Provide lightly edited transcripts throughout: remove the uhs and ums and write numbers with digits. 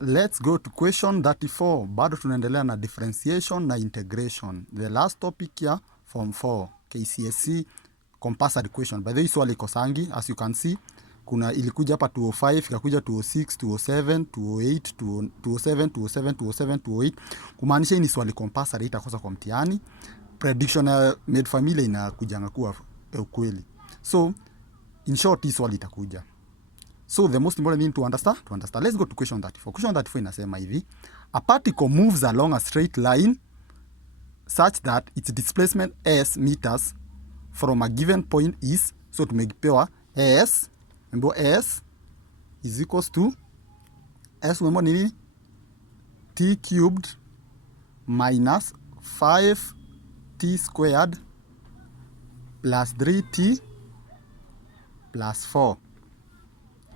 let's go to question 34. Bado tunaendelea na differentiation na integration. The last topic ya form 4 Ksce compulsory question. By the way, swali kosangi, as you can see, kuna ilikuja hapa 205, ikakuja 206, 207, 208, 207, 207, 207, 208. Kumaanisha hii ni swali compulsory, itakosa kwa mtihani. Prediction ya made family inakujanga kuwa ukweli. So in short, hii swali itakuja. So the most important thing to understand. Let's go to question 34. Question 34 inasema hivi: a particle moves along a straight line such that its displacement s meters from a given point is, so tumepewa s, remember s is equals to s, remember nini, t cubed minus 5t squared plus 3t plus 4.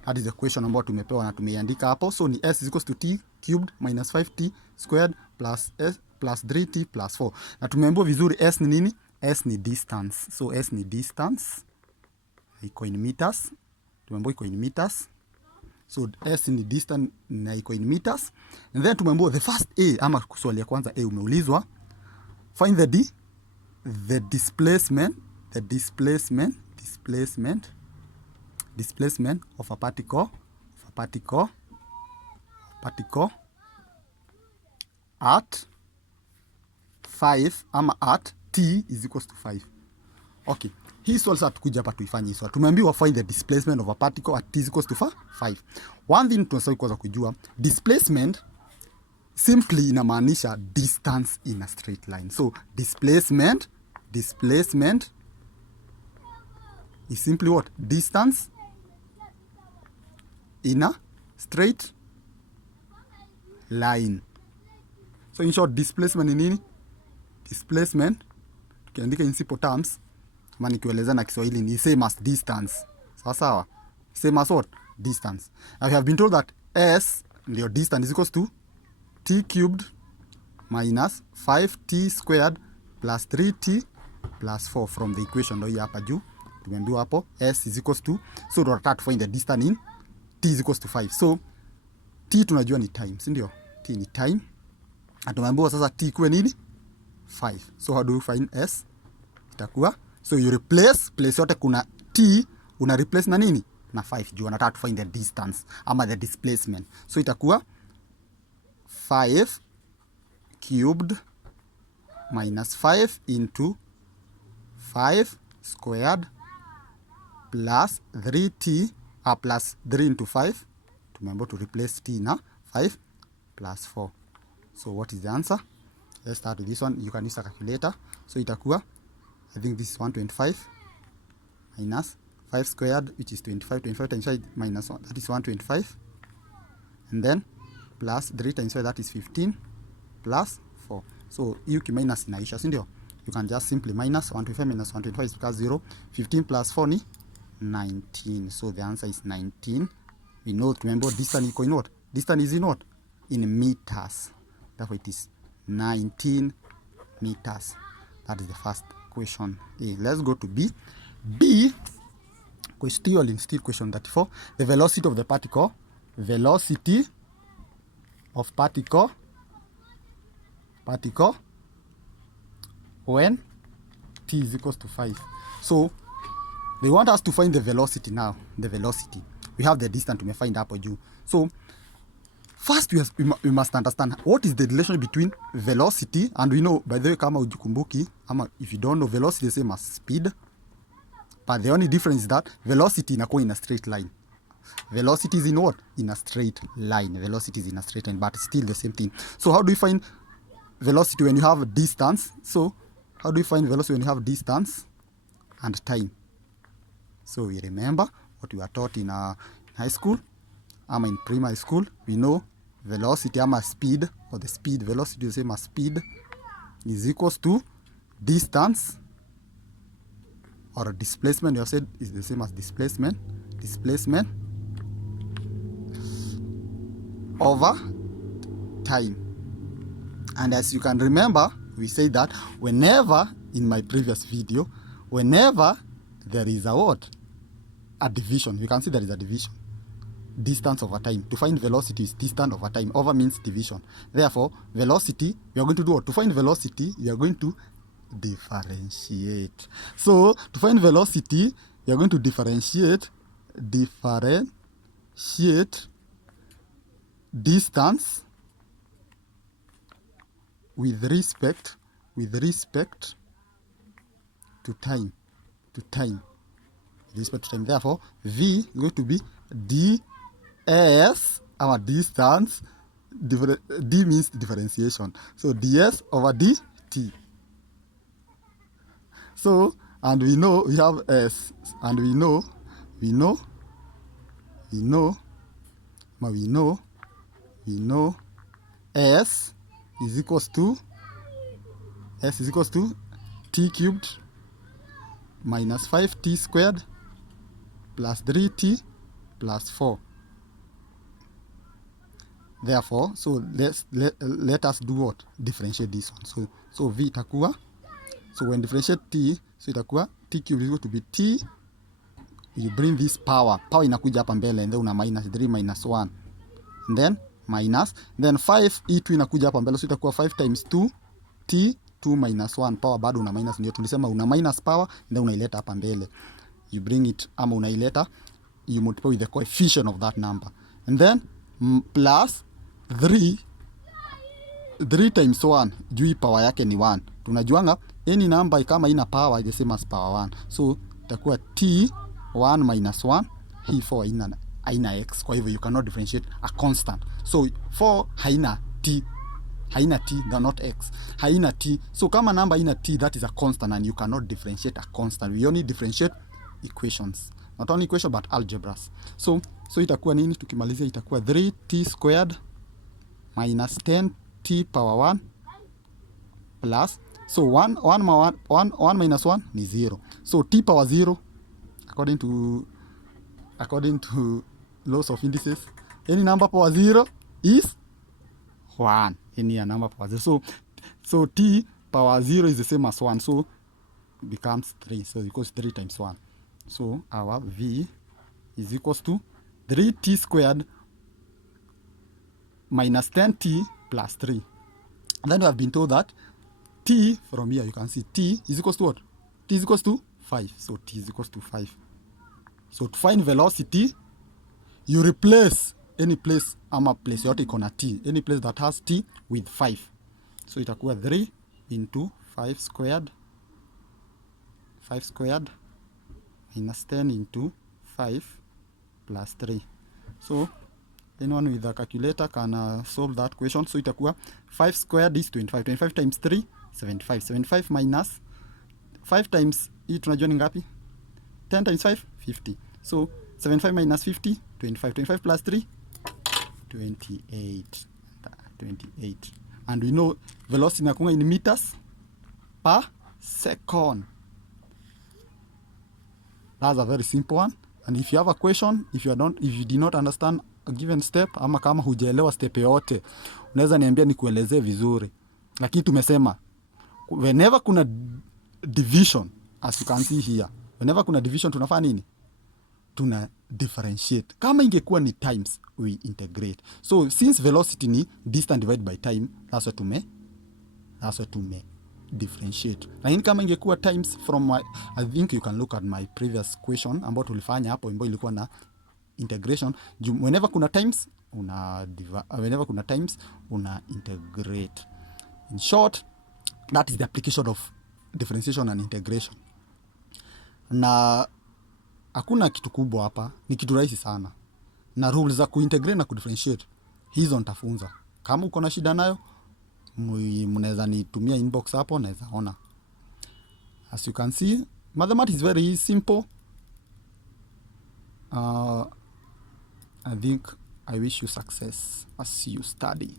That is the question ambayo tumepewa na tumeiandika hapo. So ni s is equals to t cubed minus 5t squared plus s plus 3t plus 4. Na tumeambiwa vizuri s ni nini? S ni distance. So s ni distance, iko in meters. Tumeambiwa iko in meters. So s ni distance na iko in meters. And then tumeambiwa the first a, ama swali ya kwanza a umeulizwa find the displacement of a particle at 5 ama at t is equals to 5. Okay, hii swali sasa tukuja hapa tuifanye hii swali. Tumeambiwa find the displacement of a particle at t is equals to 5. One thing tunastahili kwanza kujua, displacement simply inamaanisha distance in a straight line. So displacement is simply what? Distance in a straight line. So in short, displacement ni nini? Displacement tukiandika in simple terms, kama nikieleza na Kiswahili ni same as distance. Sawa sawa? Same as what? Distance. Now we have been told that s ndio distance is equals to t cubed minus 5t squared plus 3t plus 4 from the equation ndio hapa juu. Tumeambiwa hapo s is equals to, so tunataka to find the distance in t is equals to 5. So t tunajua ni time, si ndio? T ni time. Tumeambiwa sasa t kuwe nini? 5. So how do you find s? Itakuwa, so you replace place yote kuna t, una replace na nini? Na 5 juu anataka to find the distance ama the displacement. So itakuwa 5 cubed minus 5 into 5 squared plus 3t plus 3 into 5. Remember to replace t na 5 plus 4. So what is the answer? Let's start with this one. You can use a calculator. So itakuwa, I think this is 125 minus 5 squared, which is 25 times 5 minus 1, that is 125, and then plus 3 times 5, that is 15 plus 4. So you can minus inaisha, si ndio? You can just simply minus 125 minus 125 is equals 0. 15 plus 4 ni 19. So the answer is 19. We know, remember, distance is in what? Distance is in what? In meters. Therefore it is 19 meters. That is the first question A. Let's go to B. B, question 34. The velocity of the particle. Velocity of particle when t is equals to 5. So they want us to find the velocity now. The velocity. We have the distance to find hapo juu. So first we must understand what is the relation between velocity, and we know, by the way, kama ujikumbuki, ama if you don't know, velocity is the same as speed, but the only difference is that velocity inakuwa in a straight line. Velocity is in what? In a straight line. Velocity is in a straight line, but still the same thing. So how do you find velocity when you have distance? So how do you find velocity when you have distance and time? So we remember what we are taught in high school, ama in primary school. We know velocity ama speed, or the speed, velocity is the same as speed, is equals to distance, or displacement, you have said, is the same as displacement over time. And as you can remember, we say that whenever, in my previous video, whenever there is a what? A division. You can see there is a division. distance over time. To find velocity is distance over time. Over means division. Therefore, velocity, we are going to do what? To find velocity, we are going to differentiate. So, to find velocity, we are going to differentiate distance with respect to time. With respect to time. Therefore, V is going to be ds, our distance. D means differentiation. So ds over dt. So, and we know we have s, and we know s is equals to t cubed minus 5t squared plus 3t plus 4. Therefore, so let us do what? Differentiate this one. So v itakuwa, so when differentiate t, so itakuwa t cubed is equal to be t, you bring this power inakuja hapa mbele, and then una minus 3 minus 1, and then minus, then 5 e2 inakuja hapa mbele, so itakuwa 5 times 2 t 2 minus 1, power bado una minus, ndio tulisema una minus power, and then unaileta hapa mbele, you bring it, ama unaileta, you multiply with the coefficient of that number, and then plus 3 times 1, juu power yake ni 1. Tunajuanga any number kama ina power is the same as power 1, so itakuwa t 1 minus 1, hii 4 haina x, kwa hivyo you cannot differentiate a constant. So 4 haina t, not x, haina t. So kama number haina t, that is a constant, and you cannot differentiate a constant. We only differentiate equations, not only equation but algebras. So itakuwa nini tukimalizia? Itakuwa 3t squared minus 10t power 1 plus, so 1 minus 1 ni 0. So t power 0, according to laws of indices, any number power 0 is 1. Any number power 0. So t power 0 is the same as 1, so becomes 3. So it equals 3 times 1. So our v is equals to 3t squared minus 10t plus 3. And then we have been told that t, from here you can see t is equals to what? T is equals to 5. So t is equals to 5. So to find velocity, you replace any place, ama place yote iko na t, any place that has t with 5. So itakuwa 3 into 5 squared minus 10 into 5 plus 3. So anyone with a calculator can solve that question. So itakuwa 5 squared is 25. 25 times 3, 75. 75 minus 5 times, hii tunajua ni ngapi? 10 times 5, 50. So 75 minus 50, 25. 25 plus 3, 28. And we know velocity inakuwa in meters per second. That's a very simple one. And if you have a question, if you did not understand a given step, ama kama hujaelewa step yote, unaweza niambia nikuelezee vizuri. Lakini tumesema whenever kuna division, as you can see here, whenever kuna division tunafanya nini? Tuna differentiate. Kama ingekuwa ni times, we integrate. So since velocity ni distance divided by time, that's what tume differentiate. Lakini kama ingekuwa times, from my, I think you can look at my previous question ambayo tulifanya hapo, ambayo ilikuwa na integration. Whenever kuna times una integrate. In short, that is the application of differentiation and integration. Na hakuna kitu kubwa hapa, ni kitu rahisi sana. Na rules za kuintegrate na kudifferentiate, hizo nitafunza. Kama uko na shida nayo, mnaweza nitumia inbox hapo, naweza ona. As you can see, mathematics is very simple. I think I wish you success as you study.